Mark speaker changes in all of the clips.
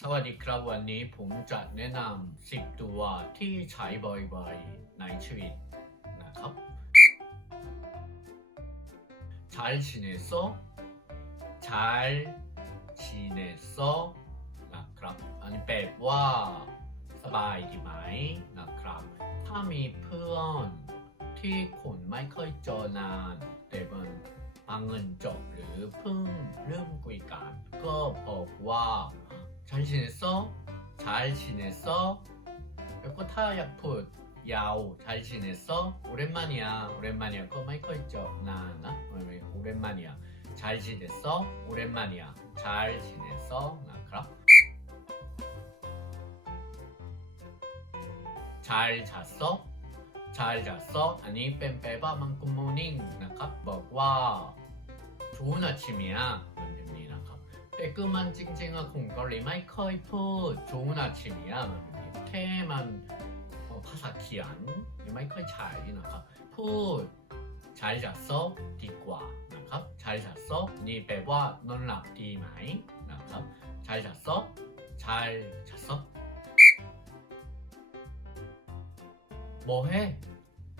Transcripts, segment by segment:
Speaker 1: สวัสดีครับวันนี้ผมจะแนะนำ10 ตัวที่ใช้บ่อยๆในชีวิตนะครับ 잘 지냈어? 잘 지냈어? นะครับ อันนี้แปลว่าสบายดีไหมนะครับ ถ้ามีเพื่อนที่คุณไม่เคยเจอนานแต่เป็นบังเงินจบหรือเพิ่งเริ่มคุยกันก็บอกว่า 잘 지냈어? 잘 지냈어? 꼬타 약풋 야오 잘 지냈어? 오랜만이야 오랜만이야 거 마이크 있죠 나나 오랜만이야 잘 지냈어? 오랜만이야 잘 지냈어? 나크라 잘 잤어? 잘 잤어? 아니 뺨빼바만 굿모닝 나카 먹와 좋은 아침이야 깔끔한 찡찡한 공걸리 마이커이프 좋은 아침이야. 이렇게만 어, 파사키안 마이커이 차이 나가 푸잘 잤어? 디과 나가? 잘 잤어? 니 배와 놀라 디마이 나가? 잘 잤어? 잘 잤어? 뭐해?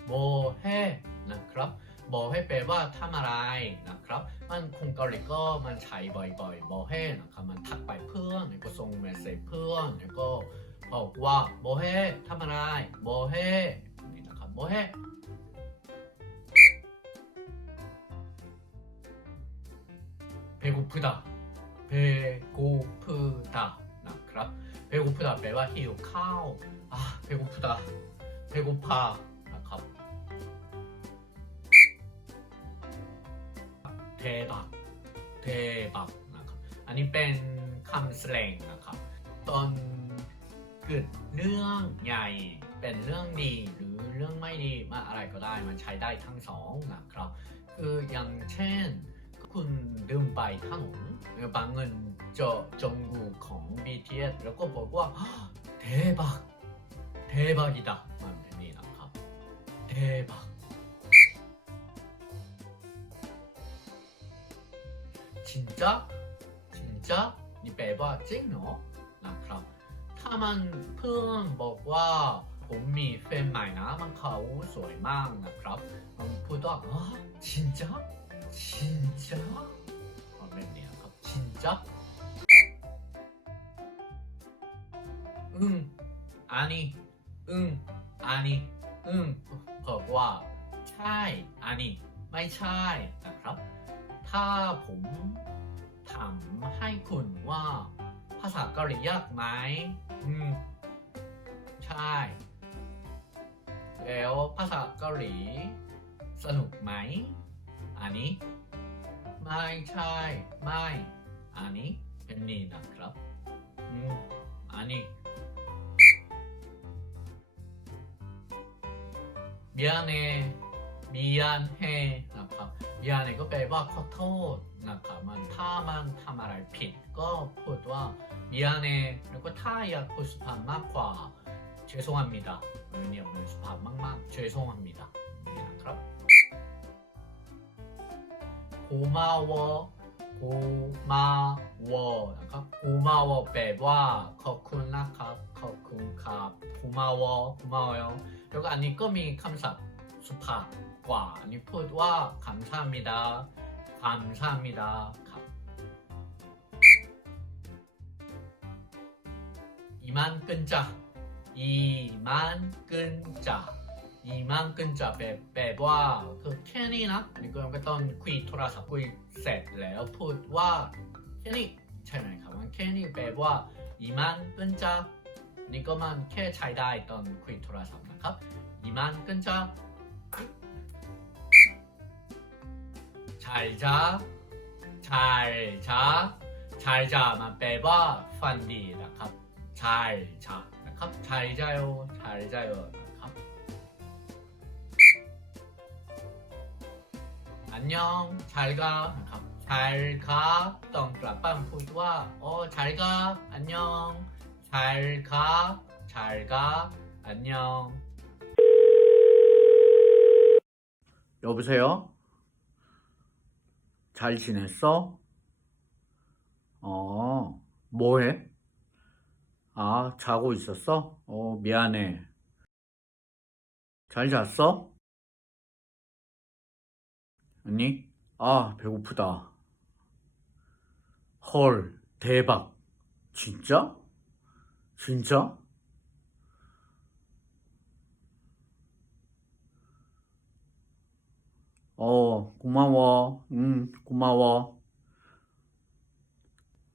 Speaker 1: 뭐해? 나그럼 ครับ 뭐해 แปลว่าทำอะไรนะครับ มันคงเกาหลีก็มันใช้บ่อยๆ 뭐해 นะครับ มันทักไปเพื่อนแล้วก็ส่งเมสเซจเพื่อนแล้วก็บอกว่า 뭐해 ทำอะไร 뭐해 นี่นะครับ 뭐해 배고프다 배고프다 นะครับ 배고프다 แปลว่าหิวข้าวอ่ะ 배고프다 배고파 บะเทบะนะครับอันนี้เป็นคำแสดงนะครับตอนเกิดเรื่องใหญ่เป็นเรื่องดีหรือเรื่องไม่ดีมาอะไรก็ได้มันใช้ได้ทั้งสองนะครับคืออย่างเช่น คุณดื่มไปทั้งบางเงินจะจงกูของ BTS แล้วก็บอกว่าเทบักเทบักอีดะมันนี้นะครับเทบัก 진짜 진짜 นี่แปลว่าจริงเนาะนะครับ ถ้ามันเพื่อนบอกว่าผมมีแฟนใหม่นะมันเขาสวยมากนะครับมันพูดว่าอ๋อ 진짜 진짜 เอาแบบนี้ครับ 진짜 응 아니 응 아니 응บอกว่าใช่อันนี้ไม่ใช่นะครับ ถ้าผมถามให้คุณว่า ภาษาเกาหลียากไหมอืม ใช่ แล้วภาษาเกาหลีสนุกไหม อันนี้ ไม่ใช่ ไม่ อันนี้เป็นนี่นะครับ อืม อันนี้ 미안해 미안해 นะครับ 미안해 ก็แปลว่าขอโทษนะครับมันถ้ามันทำอะไรผิด ก็พูดว่า 미안해 แล้วก็ถ้าอยากพูดสุภาพมากกว่า 죄송합니다 วันนี้ผมสุภาพมากๆ 죄송합니다 นี่นะครับ 고마워 고마워 นะครับ 고마워 แปลว่าขอบคุณนะครับ ขอบคุณครับ 고마워 고마워요 แล้วก็อันนี้ก็มีคำศัพท์ สุภาพกว่า อันนี้พูดว่าคำ사합니다 감사합니다ครับ 이만 끈자 이만 끈자 이만 끈자 แปลแปลว่าคือแค่นี้นะอันนี้ก็ก็ต้องคุยโทรศัพท์คุยเสร็จแล้วพูดว่าแค่นี้ใช่ไหมครับมันแค่นี้แปลว่า 이만 끈자 นี่ก็มันแค่ใช้ได้ตอนคุยโทรศัพท์นะครับ 이만 끈자 잘 자, 잘 자, 잘 자만 빼봐. 판디 나캅 잘 자, 나캅 잘 자요, 잘 자요 나캅 안녕, 잘 가, 나캅 잘 가, 떵라빵 포즈와 아. 어, 잘 가, 안녕, 잘 가, 잘 가, 안녕. 여보세요? 잘 지냈어? 어, 뭐해?
Speaker 2: 아, 자고 있었어? 어, 미안해. 잘 잤어? 아니? 아, 배고프다. 헐, 대박. 진짜? 진짜? 어, 고마워. 응, 고마워.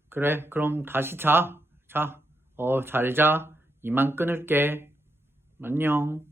Speaker 2: 그래, 그럼 다시 자. 자, 어, 잘 자. 이만 끊을게. 안녕.